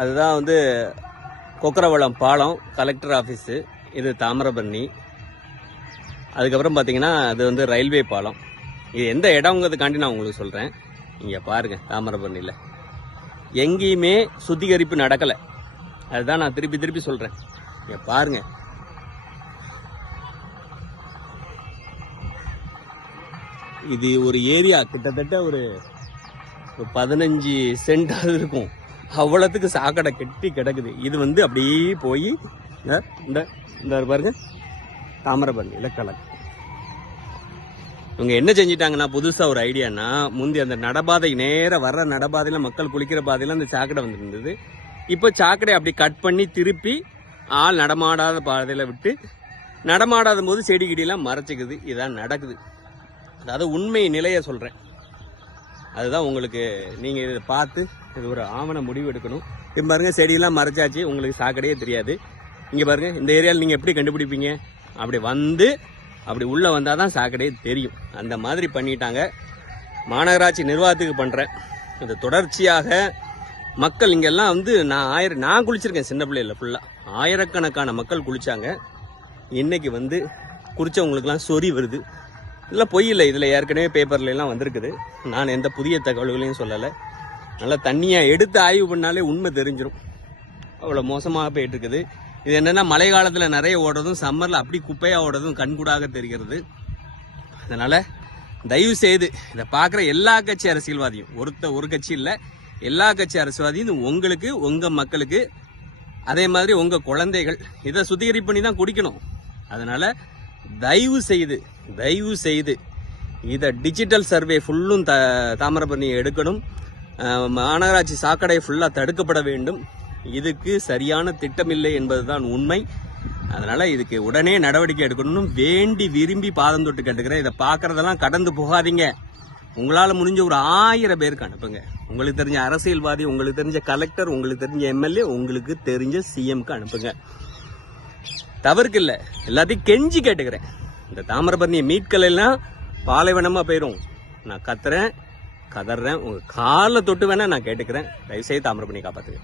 அதுதான் வந்து கொக்கரவளம் பாலம் கலெக்டர் ஆஃபீஸு இது தாமிரபரணி. அதுக்கப்புறம் பார்த்தீங்கன்னா அது வந்து ரயில்வே பாலம். இது எந்த இடங்கிறதுக்காண்டி நான் உங்களுக்கு சொல்கிறேன் இங்கே பாருங்கள் தாமிரபரணியில். எங்கேயுமே சுத்திகரிப்பு நடக்கலை. அதுதான் நான் திருப்பி திருப்பி சொல்கிறேன் இங்கே பாருங்கள் இது ஒரு ஏரியா கிட்டத்தட்ட ஒரு ஒரு பதினஞ்சு சென்ட் இருக்கும். அவ்வளோத்துக்கு சாக்கடை கெட்டி கிடக்குது. இது வந்து அப்படியே போய் இந்த இந்த பாருங்க. தாமிரபரணியில் கலக்கு இவங்க என்ன செஞ்சிட்டாங்கன்னா புதுசாக ஒரு ஐடியானா முந்தி அந்த நடபாதை நேராக வர்ற நடபாதையில் மக்கள் குளிக்கிற பாதையில் அந்த சாக்கடை வந்துருந்தது. இப்போ சாக்கடை அப்படி கட் பண்ணி திருப்பி ஆள் நடமாடாத பாதையில் விட்டு நடமாடாத போது செடி கிடியெல்லாம் மறைச்சிக்குது. இதான் நடக்குது. அதாவது உண்மை நிலையை சொல்கிறேன் அதுதான் உங்களுக்கு நீங்கள் இதை பார்த்து இது ஒரு ஆவண முடிவு எடுக்கணும். இப்போ பாருங்க செடியெல்லாம் மறைச்சாச்சு. உங்களுக்கு சாக்கடையே தெரியாது. இங்கே பாருங்க இந்த ஏரியாவில் நீங்கள் எப்படி கண்டுபிடிப்பீங்க? அப்படி வந்து அப்படி உள்ளே வந்தால் தான் சாக்கடையே தெரியும். அந்த மாதிரி பண்ணிட்டாங்க. மாநகராட்சி நிர்வாகத்துக்கு பண்ணுறேன் இது தொடர்ச்சியாக மக்கள் இங்கெல்லாம் வந்து நான் ஆயிரம் நான் குளிச்சிருக்கேன் சின்ன பிள்ளையில ஃபுல்லாக ஆயிரக்கணக்கான மக்கள் குளிச்சாங்க. இன்னைக்கு வந்து குளித்தவங்களுக்குலாம் சொறி வருது. இல்லை பொய் இல்லை. இதில் ஏற்கனவே பேப்பர்லாம் வந்திருக்குது. நான் எந்த புதிய தகவல்களையும் சொல்லலை. நல்லா தண்ணியாக எடுத்து ஆய்வு பண்ணாலே உண்மை தெரிஞ்சிடும் அவ்வளோ மோசமாக போயிட்டு இருக்குது இது என்னென்னா மழை காலத்தில் நிறைய ஓடுறதும் சம்மரில் அப்படி குப்பையாக ஓடுறதும் கண்கூடாக தெரிகிறது. அதனால் தயவு செய்து இதை பார்க்குற எல்லா கட்சி அரசியல்வாதியும் ஒருத்த ஒரு கட்சி இல்லை எல்லா கட்சி அரசியல்வாதியும் இது உங்களுக்கு உங்கள் மக்களுக்கு அதே மாதிரி உங்கள் குழந்தைகள் இதை சுத்திகரிப்பு பண்ணி தான் குடிக்கணும். அதனால் தயவு செய்து தயவு செய்து இதை டிஜிட்டல் சர்வே ஃபுல்லும் த தாமிரபரணி எடுக்கணும். மாநகராட்சி சாக்கடை ஃபுல்லாக தடுக்கப்பட வேண்டும். இதுக்கு சரியான திட்டமில்லை என்பதுதான் உண்மை. அதனால் இதுக்கு உடனே நடவடிக்கை எடுக்கணும்னு வேண்டி விரும்பி பாதம் தொட்டு கேட்டுக்கிறேன். இதை பார்க்குறதெல்லாம் கடந்து போகாதீங்க. உங்களால் முடிஞ்ச ஒரு ஆயிரம் பேருக்கு அனுப்புங்க. உங்களுக்கு தெரிஞ்ச அரசியல்வாதி உங்களுக்கு தெரிஞ்ச கலெக்டர் உங்களுக்கு தெரிஞ்ச எம்எல்ஏ உங்களுக்கு தெரிஞ்ச சிஎம்க்கு அனுப்புங்க. தவறுக்கு இல்லை எல்லாத்தையும் கெஞ்சி கேட்டுக்கிறேன். இந்த தாமிரபரணியை மீட்கலாம் பாலைவனமாக போயிடும் நான் கத்துறேன் கதறேன். உங்கள் காலை தொட்டு வேணால் நான் கேட்டுக்கிறேன். தயவுசெய்து தாமிரபரணி காப்பாற்றுங்க